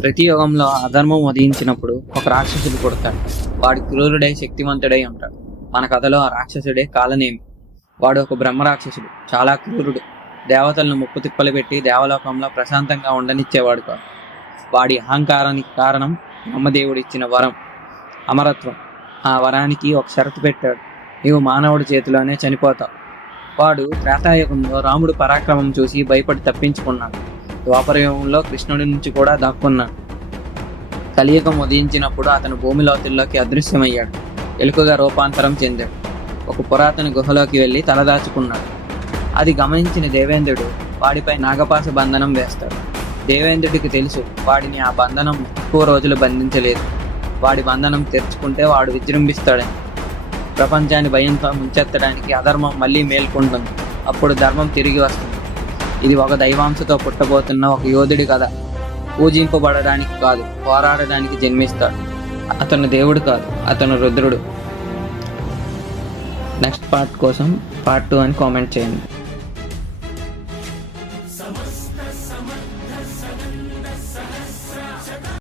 ప్రతి యుగంలో అధర్మం ఉదయించినప్పుడు ఒక రాక్షసుడు పుడతాడు. వాడు క్రూరుడై శక్తివంతుడై ఉంటాడు. మన కథలో ఆ రాక్షసుడే కాలనేమి. వాడు ఒక బ్రహ్మ రాక్షసుడు, చాలా క్రూరుడు. దేవతలను ముప్పు తిప్పలు పెట్టి దేవలోకంలో ప్రశాంతంగా ఉండనిచ్చేవాడు కాదు. వాడి అహంకారానికి కారణం బ్రహ్మదేవుడు ఇచ్చిన వరం, అమరత్వం. ఆ వరానికి ఒక షరతు పెట్టాడు: నీవు మానవుడి చేతిలోనే చనిపోతావు. వాడు త్రేతాయుగంలో రాముడు పరాక్రమం చూసి భయపడి తప్పించుకున్నాడు. ద్వాపరయుగంలో కృష్ణుడి నుంచి కూడా దాక్కున్నాడు. కలియుగం ఉదయించినప్పుడు అతను భూమి లోతుల్లోకి అదృశ్యమయ్యాడు. ఎలుకగా రూపాంతరం చెందాడు. ఒక పురాతన గుహలోకి వెళ్లి తలదాచుకున్నాడు. అది గమనించిన దేవేంద్రుడు వాడిపై నాగపాశ బంధనం వేస్తాడు. దేవేంద్రుడికి తెలుసు వాడిని ఆ బంధనం ఎక్కువ రోజులు బంధించలేదు. వాడి బంధనం తెరుచుకుంటే వాడు విజృంభిస్తాడని. ప్రపంచాన్ని భయంతో ముంచెత్తడానికి అధర్మం మళ్ళీ మేల్కొంటుంది. అప్పుడు ధర్మం తిరిగి వస్తుంది. ఇది ఒక దైవాంశతో పుట్టబోతున్న ఒక యోధుడి కథ. పూజింపబడడానికి కాదు, పోరాడడానికి జన్మిస్తాడు. అతను దేవుడు కాదు, అతను రుద్రుడు. నెక్స్ట్ పార్ట్ కోసం పార్ట్ 2 అని కామెంట్ చేయండి.